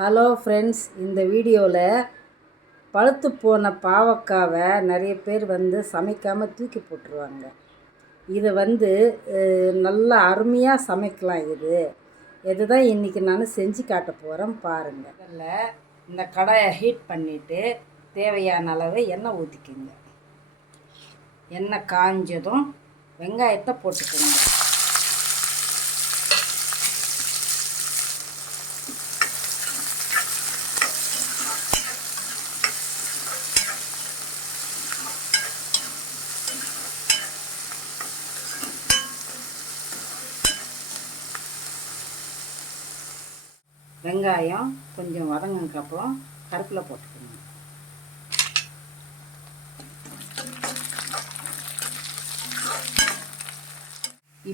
Hello friends, இந்த வீடியோவில் பழுத்து போன பாவக்காவை நிறைய பேர் சமைக்காமல் தூக்கி போட்டுருவாங்க. இதை நல்லா அருமையாக சமைக்கலாம். இதுதான் இன்றைக்கி நான் செஞ்சு காட்ட போகிறேன், பாருங்கள். அதில் இந்த கடாயை ஹீட் பண்ணிவிட்டு தேவையான அளவு எண்ணெய் ஊற்றிக்குங்க. எண்ணெய் காஞ்சதும் வெங்காயத்தை போட்டுக்கோங்க. வெங்காயம் கொஞ்சம் வதங்கினதுக்கப்புறம் கருவேப்பிலை போட்டுக்கணும்.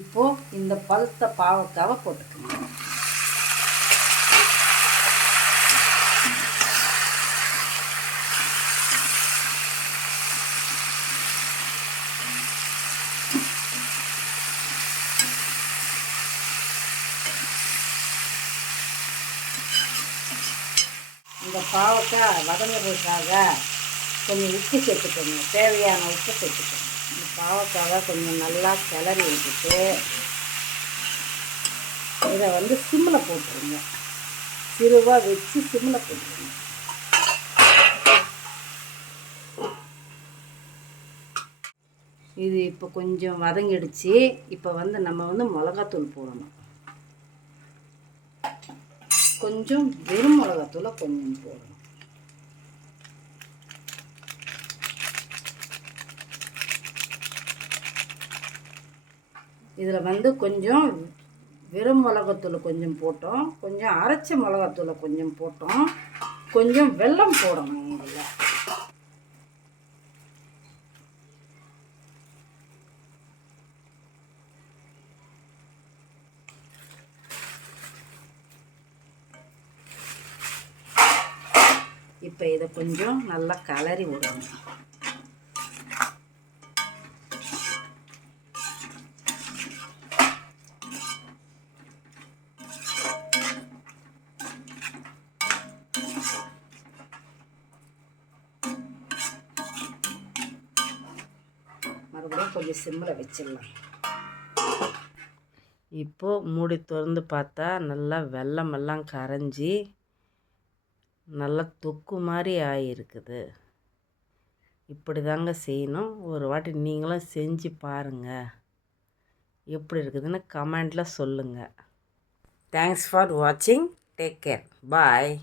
இப்போது இந்த பழுத்த பாவக்காவை போட்டுக்கணும். இந்த பாவக்காய் வதங்குறதுக்காக கொஞ்சம் உப்பு சேர்த்துக்கணும். தேவையான உப்பு சேர்த்துக்கணும். இந்த பாவக்காவை கொஞ்சம் நல்லா கிளறி விட்டுட்டு இதை சிம்மில் போட்டுருங்க. சிறுவாக வச்சு சிம்மில் போட்டுருங்க. இது இப்போ கொஞ்சம் வதங்கிடுச்சு. இப்போ நம்ம மிளகாத்தூள் போடணும். கொஞ்சம் வெறும் மிளகாத்தூளை கொஞ்சம் போடணும். இதில் கொஞ்சம் வெறும் மிளகாத்தூள் கொஞ்சம் போட்டோம், கொஞ்சம் அரைச்ச மிளகாத்தூளை கொஞ்சம் போட்டோம், கொஞ்சம் வெல்லம் போடணும். இதில் இப்போ இதை கொஞ்சம் நல்லா கலரி விடணும். மறுபடியும் கொஞ்சம் சிம்மில் வச்சிடலாம். இப்போது மூடி திறந்து பார்த்தா நல்லா வெல்லமெல்லாம் கரைஞ்சி நல்லா தொக்கு மாதிரி ஆகிருக்குது. இப்படி தாங்க செய்யணும். ஒரு வாட்டி நீங்களும் செஞ்சு பாருங்கள். எப்படி இருக்குதுன்னு கமெண்டில் சொல்லுங்கள். தேங்க்ஸ் ஃபார் வாட்சிங். Take care. பாய்.